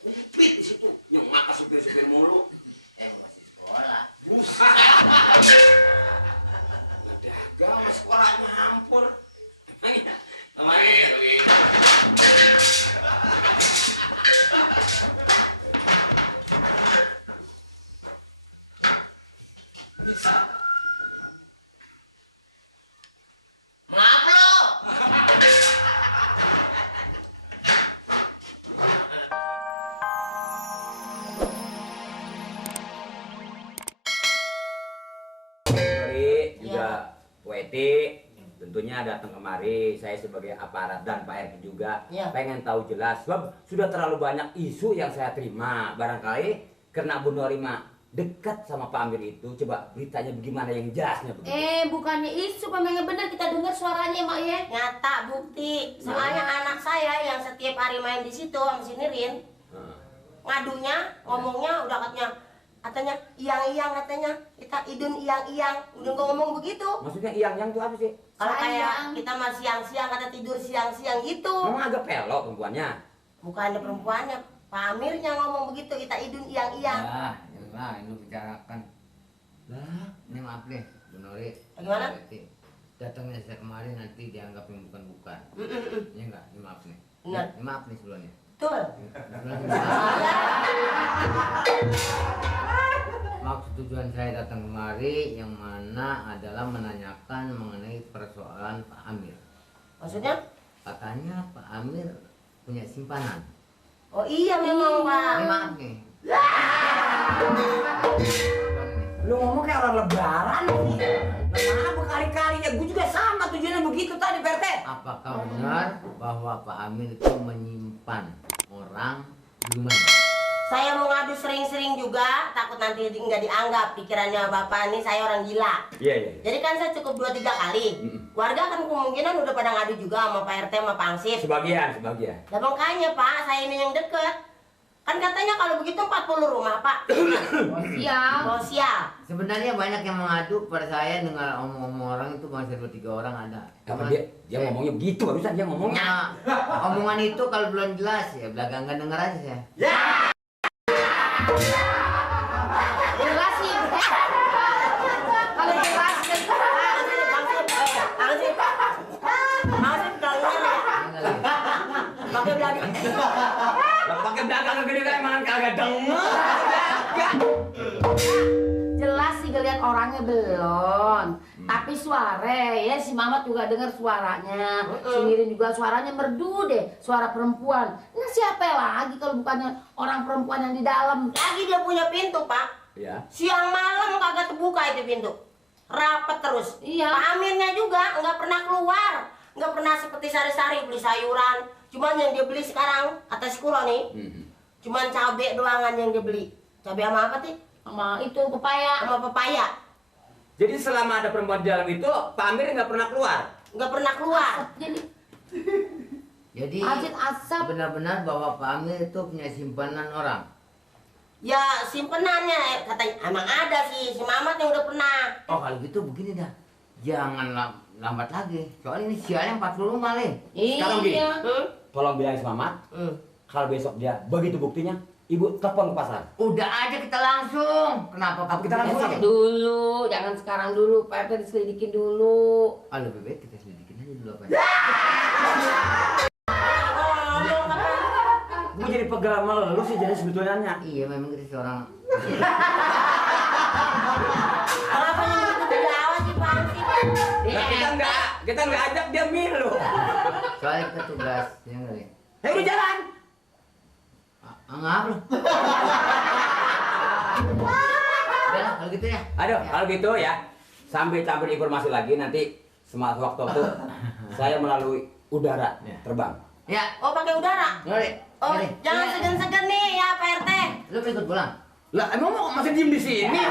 Kumplit di situ. Yang makan supir-supir mulu. Masih sekolah. Buset. Dagang sama sekolah nyampur. Emangnya kemarin bisa. Maaf lo. Juga WT tentunya datang kemari. Saya sebagai aparat dan Pak RT juga pengen tahu jelas sebab sudah terlalu banyak isu yang saya terima. Barangkali karena Bu Norima dekat sama Pak Amir itu, coba beritanya bagaimana yang jelasnya begitu. Bukannya isu, memang benar kita dengar suaranya Mak ya. Nyata bukti. Soalnya anak saya yang setiap hari main di situ sama si Nirin, ngadunya, ngomongnya udah katanya iyang-iyang, katanya kita idun iyang-iyang, udah ngomong begitu. Maksudnya iyang-iyang itu apa sih? Kalau kayak kita masih siang-siang, kata tidur siang-siang gitu. Memang agak pelok perempuannya. Bukan ada perempuannya, Pak Amirnya ngomong begitu, kita idun iyang-iyang. Lah, ini bicarakan. Lah, Ini maaf nih, Bu Nori. Gimana? Datangnya saya kemarin nanti dianggap yang bukan-bukan. Ini enggak, ini maaf nih. Benar. Ini maaf nih sebelumnya. Betul. Maksud tujuan saya datang kemari yang mana adalah menanyakan mengenai persoalan Pak Amir. Maksudnya? Katanya Pak Amir punya simpanan. Oh iya memang Pak. Ini maaf nih. lu ngomong kayak orang lebaran nih. Kenapa berkali-kali ya? Gue juga sama tujuannya begitu tadi, Pak RT. Apakah benar bahwa Pak Amir itu menyimpan orang di rumahnya? Saya mau ngadu sering-sering juga, takut nanti nggak dianggap pikirannya Bapak nih saya orang gila. Iya, iya. Jadi kan saya cukup 2-3 kali. Warga kan kemungkinan udah pada ngadu juga sama Pak RT sama Pak Ansip. Sebagian. Nah makanya Pak, saya ini yang deket. Kan katanya kalau begitu 40 rumah Pak. Sosial. Sebenarnya banyak yang mengadu pada saya dengan omong-omong orang itu masih 2-3 orang ada. Apa dia ngomongnya begitu barusan dia ngomongnya. Nah, omongan itu kalau belum jelas ya belakangan denger aja saya. Jelas sih. Kalau jelas Pakai belakang gede kayak mana kagak denger. jelas sih ngeliat orangnya belum. Tapi suara ya si Mamat juga dengar suaranya. Si Nirin juga suaranya merdu deh, suara perempuan. Nah siapa lagi kalau bukannya orang perempuan yang di dalam? Lagi dia punya pintu Pak. Iya. Siang malam kagak terbuka itu pintu. Rapet terus. Iya. Pak Aminnya juga nggak pernah keluar. Nggak pernah seperti sehari-hari beli sayuran. Cuman yang dia beli sekarang, kata si Kuro nih, cuman cabai doangan yang dia beli. Cabai sama apa sih? Sama itu pepaya. Sama pepaya. Jadi selama ada perempuan di dalam itu, Pak Amir nggak pernah keluar. Nggak pernah keluar. Jadi Ajit asap. benar-benar bahwa Pak Amir itu punya simpanan orang. Ya simpenannya katanya emang ada sih si Mamat yang udah pernah. Oh kalau gitu begini dah, jangan lambat lagi. Soalnya ini sialnya 40 rumah nih. Sekarang Bi, Iya. tolong bilang sama Mamat, kalau besok dia begitu buktinya, Ibu telepon ke pasar. Udah aja kita langsung. Kenapa Apa kita langsung aja? Dulu, jangan sekarang dulu. Pak RT diselidikin dulu. Ah lebih baik kita selidikin aja dulu apa. Gue jadi pegal sama lu sih jadi sebetulnya. Iya memang kita seorang. Kenapa yang gitu dijawab sih Pak Ansip? Nah, kita nggak ajak dia milu. Soalnya kita tugas, ya nggak nih? Udah jalan. Ngap loh. Udah lah, kalau gitu ya. Aduh, kalau gitu ya, sambil campur informasi lagi nanti waktu saya melalui udara terbang. Ya. Oh pakai udara? Nori. Oh jangan segan-segan nih ya Pak RT. Lu ikut pulang. Lah, emang mau masih diem di sini?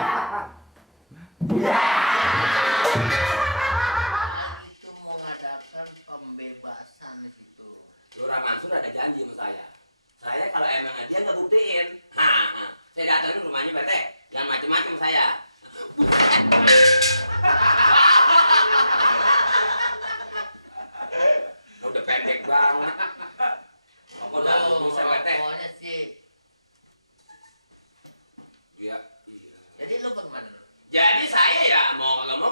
Itu mau ngadakan pembebasan di situ. Lurah Mansur ada janji sama saya. Saya kalau emang dia nggak buktiin, saya datangin rumahnya Pak RT. Jangan macem-macem saya. Udah pendek banget. Udah bisa Pak RT. Pokoknya sih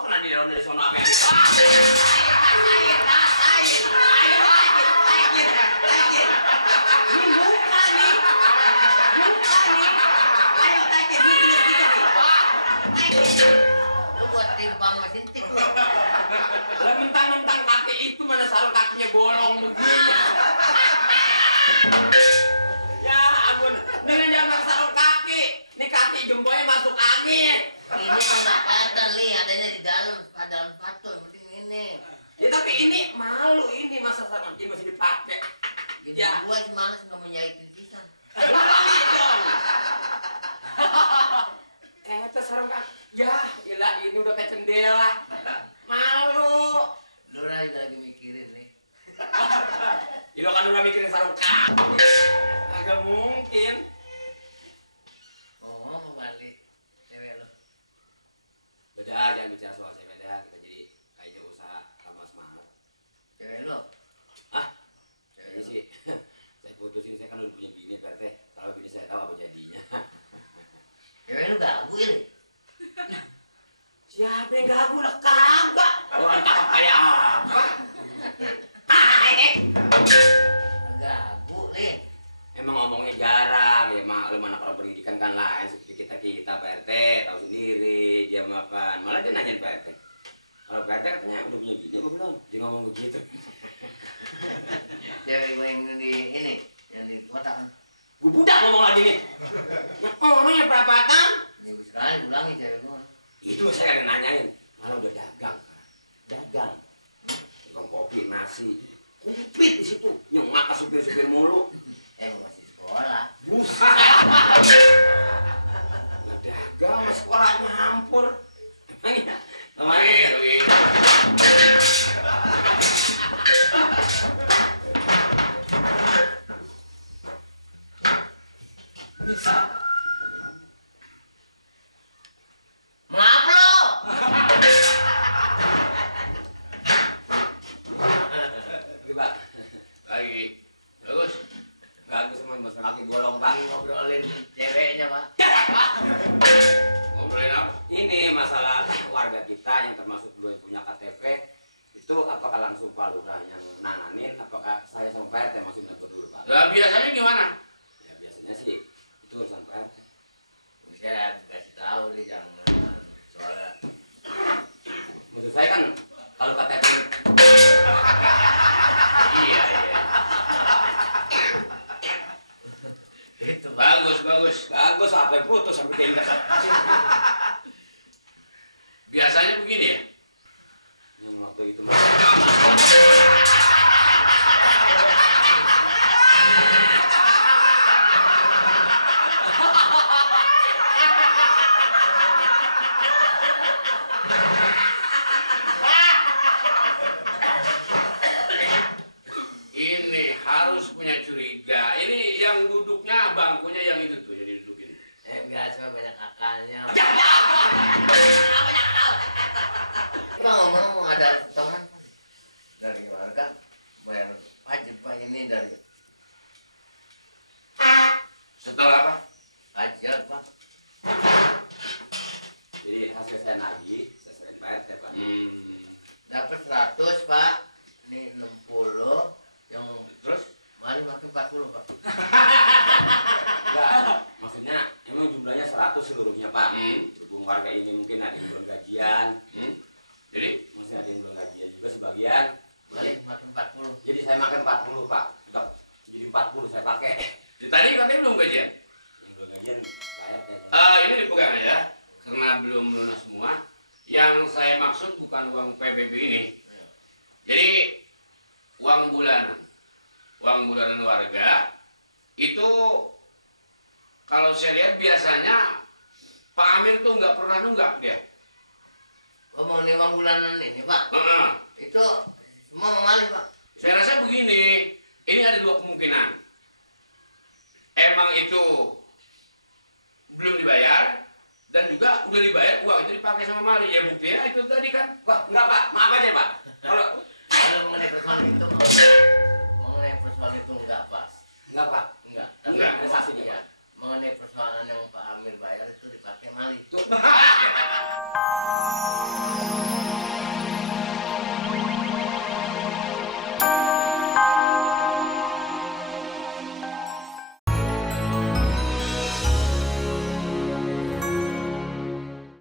pernah di dalam dari sono apa yang Lu buat timpang mesin tik. lah mentang-mentang kaki itu mana sarung kakinya bolong begini. Ya ampun, dengan jangan sarung kaki, nih kaki jempolnya masuk angin. Ini nggak ada li, adanya di dalam sepatu yang penting ini. Ya tapi ini malu ini masa sarung kaki masih dipakai. Gitu Ya. gua sih males nggak mau nyahitin pisang. Ternyata sarung kaki. Ya, gila ini udah kayak jendela. Malu. Lura juga lagi mikirin nih. Ilo kan udah mikirin sarung kaki. Agak mungkin. Ngomong mau balik cewek lo. Udah, jangan bicara soal cewek dah. Kita jadi kayaknya usaha lama semangat. Cewek lo. Ah, ini sih. Saya putusin, saya kan udah punya bini, Pak RT. Kalau bini saya tahu apa jadinya. Cewek lo gagu ya. Siapa yang ganggu lah kagak? Wah, kayak apa? Gagu nih. Emang ngomongnya jarang, ya maklum anak orang pendidikan kan lain seperti kita Pak RT, tahu sendiri dia makan. Malah dia nanyain Pak RT. Kalau Pak RT katanya udah punya bini, gue bilang dia ngomong begitu. Cewek gue yang di ini, yang di kota kan. Gue budak ngomong lagi nih. Nah, ngomongnya perapatan. Minggu sekali pulangin cewek gue. Itu saya kan nanyain, malah udah dagang, tukang kopi, nasi, kupit di situ, yang makan supir mulu. Gue masih sekolah. Buset. Nggak dagang, mas sekolah nyampur. Kemarin duit. Bisa. Maaf lo. Coba. Lagi. Bagus. Bagus sama mas kaki bolong bang. Ngobrolin ceweknya pak. Ngobrolin apa? Ini masalah warga kita yang termasuk belum punya KTP. Itu apakah langsung Pak Lurah yang nanganin? Apakah saya sama Pak RT masih mengatur dulu Pak? Lah biasanya gimana? Ya biasanya sih itu urusan Pak RT. Saya kasih tahu deh jangan soalnya. Maksud saya kan kalau KTP Iya. Itu pak. Bagus. bagus apa yang putus sampai tinggal. Biasanya begini ya. Yang waktu itu Ini harus punya curiga. Ini yang duduknya bangkunya yang itu tuh yang didudukin. Enggak, cuma banyak akalnya. Pak ngomong ada setoran dari warga bayar pajak pak ini dari Setelah apa? pajak pak. jadi hasil saya nagih sesuai Pak RT Pak. Dapat 100 pak. Ini 60 yang terus mari makin 40 pak. Enggak, maksudnya emang jumlahnya 100 seluruhnya Pak. Berhubung warga ini mungkin ada yang belum gajian. Jadi Maksudnya ada yang belum gajian juga sebagian. Mari makin 40. Jadi saya makan 40 Pak. Tetap jadi 40 saya pakai. tadi katanya belum gajian. Yang belum gajian Pak RT. Ini dipegang aja karena belum lunas semua. Yang saya maksud bukan uang PBB ini. Jadi uang bulanan warga itu kalau saya lihat biasanya Pak Amir tuh nggak pernah nunggak dia. Oh mau nih uang bulanan ini pak. Heeh. Itu semua mengalir pak. Saya rasa begini, ini ada dua kemungkinan. Emang itu belum dibayar dan juga udah dibayar uang itu dipakai sama Mari. Ya buktinya itu tadi kan. Wah, enggak Pak.